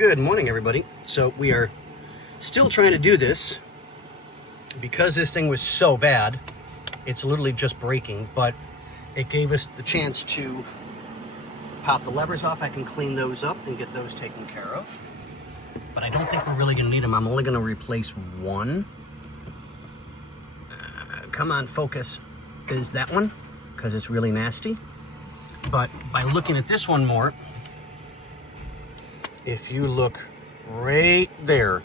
Good morning, everybody. So we are still trying to do this because this thing was so bad. It's literally just breaking, but it gave us the chance to pop the levers off. I can clean those up and get those taken care of. But I don't think we're really going to need them. I'm only going to replace one. Come on, focus. Is that one? Because it's really nasty. But by looking at this one more, if you look right there,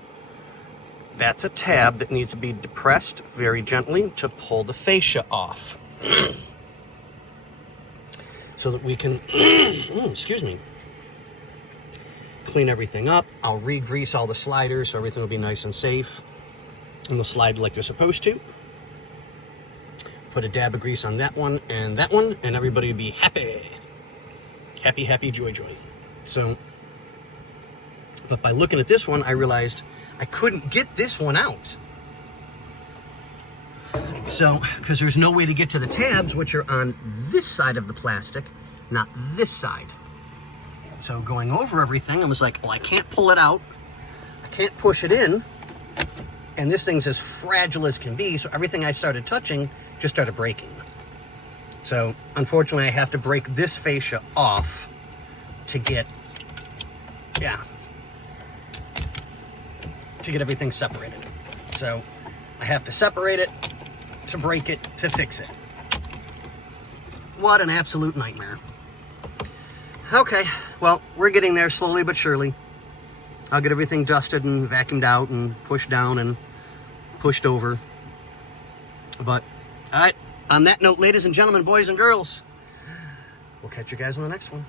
that's a tab that needs to be depressed very gently to pull the fascia off. So that we can, excuse me, clean everything up. I'll re-grease all the sliders so everything will be nice and safe. And they'll slide like they're supposed to. Put a dab of grease on that one, and everybody will be happy. Happy, happy, joy, joy. So, but by looking at this one, I realized I couldn't get this one out. So, because there's no way to get to the tabs, which are on this side of the plastic, not this side. So going over everything, I was like, well, I can't pull it out. I can't push it in. And this thing's as fragile as can be, so everything I started touching just started breaking. So, unfortunately, I have to break this fascia off to get, to get everything separated. So, I have to separate it, to break it, to fix it. What an absolute nightmare. Okay, well, we're getting there slowly but surely. I'll get everything dusted and vacuumed out and pushed down and pushed over. But, all right, on that note, ladies and gentlemen, boys and girls, we'll catch you guys on the next one.